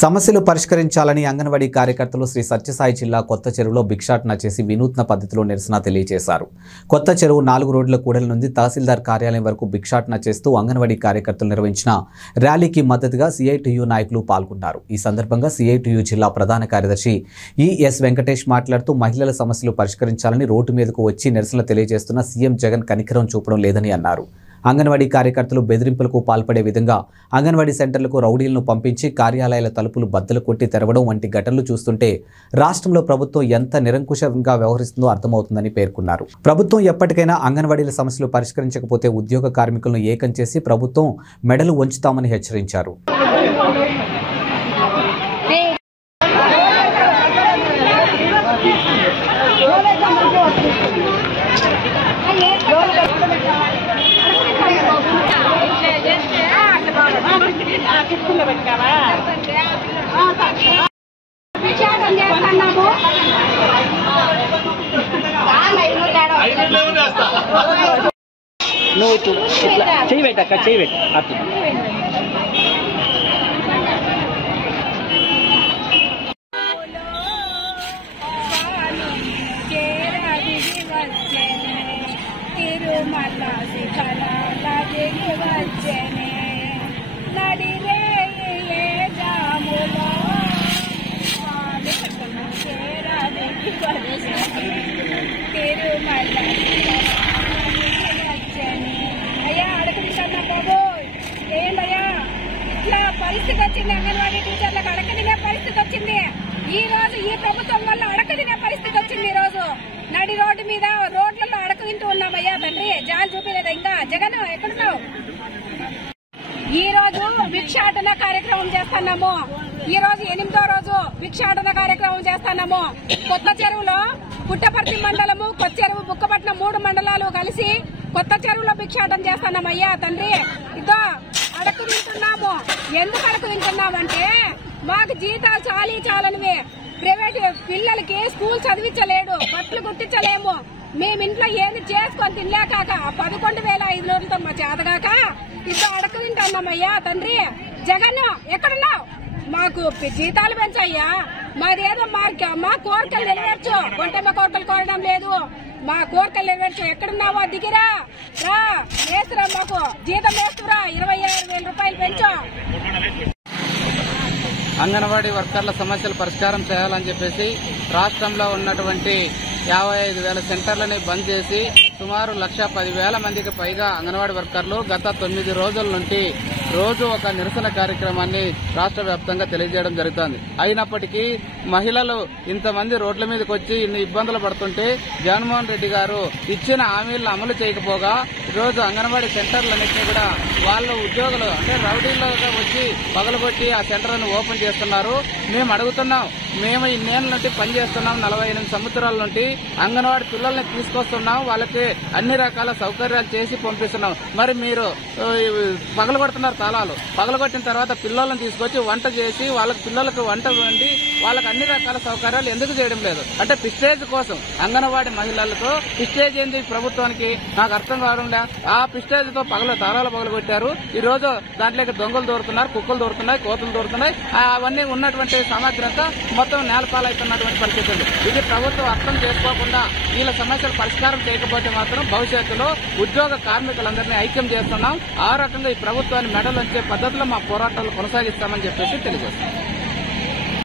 సమస్యలు పరిష్కరించాలని అంగన్వాడీ కార్యకర్తలు శ్రీ సత్యసాయి జిల్లా కొత్త చెరువులో భిక్షాటన చేసి వినూత్న పద్ధతిలో నిరసన తెలియజేశారు. కొత్త చెరువు 4 రోడ్ల కూడలి నుండి తహసీల్దార్ కార్యాలయం వరకు భిక్షాటన చేస్తూ అంగన్వాడీ కార్యకర్తలు నిర్వహించిన ర్యాలీకి మద్దతుగా సిఐటియు నాయకులు పాల్గొన్నారు. ఈ సందర్భంగా సిఐటియు జిల్లా ప్రధాన కార్యదర్శి ఈఎస్ వెంకటేష్ మాట్లాడుతూ మహిళల సమస్యలు పరిష్కరించాలని రోడ్డు మీదకు వచ్చి నిరసన తెలియజేస్తున్న సీఎం జగన్ కనికరం చూపడం లేదని అన్నారు. అంగన్వాడీ కార్యకర్తలు బెదిరింపులకు పాల్పడే విధంగా అంగన్వాడీ సెంటర్లకు రౌడీలను పంపించి కార్యాలయాల తలుపులు బద్దలు కొట్టి తెరవడం వంటి ఘటనలు చూస్తుంటే రాష్ట్రంలో ప్రభుత్వం ఎంత నిరంకుశంగా వ్యవహరిస్తుందో అర్థమవుతుందని పేర్కొన్నారు. ప్రభుత్వం ఎప్పటికైనా అంగన్వాడీల సమస్యలు పరిష్కరించకపోతే ఉద్యోగ కార్మికులను ఏకం చేసి ప్రభుత్వం మెడలు వంచుతామని హెచ్చరించారు. పరిస్థితి వచ్చింది. అంగన్వాడీ టీచర్లకు అడకదినే పరిస్థితి వచ్చింది. ఈ రోజు ఈ ప్రభుత్వం వల్ల అడకదినే పరిస్థితి వచ్చింది. ఈ రోజు నడి రోడ్డు మీద రోడ్లలో అడక తింటూ ఉన్నామయ్యా తండ్రి. జాలి చూపించలేదు ఇంకా. జగన్ ఎక్కడున్నావు? ఈ రోజు భిక్షాటన కార్యక్రమం చేస్తున్నాము. ఈ రోజు 8వ రోజు భిక్షాటన కార్యక్రమం చేస్తున్నాము. కొత్త చెరువులో పుట్టపర్తి మండలము, కొత్త చెరువు, బుక్కపట్నం 3 మండలాలు కలిసి కొత్త చెరువులో భిక్షాటన చేస్తున్నాం. అయ్యా తండ్రి ఇదో అడకు తింటున్నాము. ఎందుకు అడకు తింటున్నామంటే మాకు జీతాలు చాలనివి. ప్రైవేట్ పిల్లలకి స్కూల్ చదివించలేడు, బట్టలు కుట్టించలేము. మేము ఇంట్లో ఏంది చేసుకొని తినలేక 11,500తో మా చేతగాక ఇదో అడకు తింటున్నామయ్యా తండ్రి. జగన్ ఎక్కడున్నావు? మాకు జీతాలు పెంచయ్యా. మాదేదో మా కోరికలు నెరవేర్చు. కొంటమ్మ కోరికలు కోరడం లేదు. మా కోరికలు నెరవేర్చు. ఎక్కడున్నావో దిగిరా, రా, వేస్తురా, మాకు జీతం వేస్తురా. 26,000 రూపాయలు పెంచు. అంగన్వాడీ వర్కర్ల సమస్యలు పరిష్కారం చేయాలని చెప్పేసి రాష్ట్రంలో ఉన్నటువంటి 55,000 సెంటర్లని బంద్ చేసి సుమారు 1,10,000 మందికి పైగా అంగన్వాడీ వర్కర్లు గత 9 రోజుల నుండి రోజు ఒక నిరసన కార్యక్రమాన్ని రాష్ట్ర వ్యాప్తంగా తెలియజేయడం జరుగుతోంది. అయినప్పటికీ మహిళలు ఇంతమంది రోడ్ల మీదకి వచ్చి ఇన్ని ఇబ్బందులు పడుతుంటే జగన్మోహన్ రెడ్డి గారు ఇచ్చిన హామీలను అమలు చేయకపోగా ఈరోజు అంగన్వాడీ సెంటర్లన్నింటినీ కూడా వాళ్ళు ఉద్యోగులు అంటే రౌడీలుగా వచ్చి పగలగొట్టి ఆ సెంటర్లను ఓపెన్ చేస్తున్నారు. మేము అడుగుతున్నాం, మేము ఇన్నేళ్ల నుండి పనిచేస్తున్నాం, 48 సంవత్సరాల నుండి అంగన్వాడీ పిల్లల్ని తీసుకొస్తున్నాం, వాళ్ళకి అన్ని రకాల సౌకర్యాలు చేసి పంపిస్తున్నాం. మరి మీరు పగలగొడుతున్నారు తాళాలు. పగలగొట్టిన తర్వాత పిల్లలను తీసుకొచ్చి వంట చేసి పిల్లలకు వంట వండి వాళ్ళకి అన్ని రకాల సౌకర్యాలు ఎందుకు చేయడం లేదు? అంటే పిస్టేజ్ కోసం అంగన్వాడీ మహిళలతో పిస్టేజ్ ఏంది ప్రభుత్వానికి నాకు అర్థం కావడం లే. ఆ పిస్టేజ్ తో తాళాలు పగలగొట్టారు. ఈ రోజు దాంట్లోకి దొంగలు దూరుతున్నారు, కుక్కలు దూరుతున్నాయి, కోతులు దూరుతున్నాయి. అవన్నీ ఉన్నటువంటి సామాగ్రి అంతా మొత్తం నేలపాలవుతున్నటువంటి పరిస్థితులు. ఇది ప్రభుత్వం అర్థం చేసుకోకుండా వీళ్ళ సమస్యలు పరిష్కారం చేయకపోతే మాత్రం భవిష్యత్తులో ఉద్యోగ కార్మికులందరినీ ఐక్యం చేస్తున్నాం. ఆ రకంగా ఈ ప్రభుత్వాన్ని మెడలు వచ్చే పద్ధతిలో మా పోరాటాలు కొనసాగిస్తామని చెప్పేసి తెలియజేస్తాం.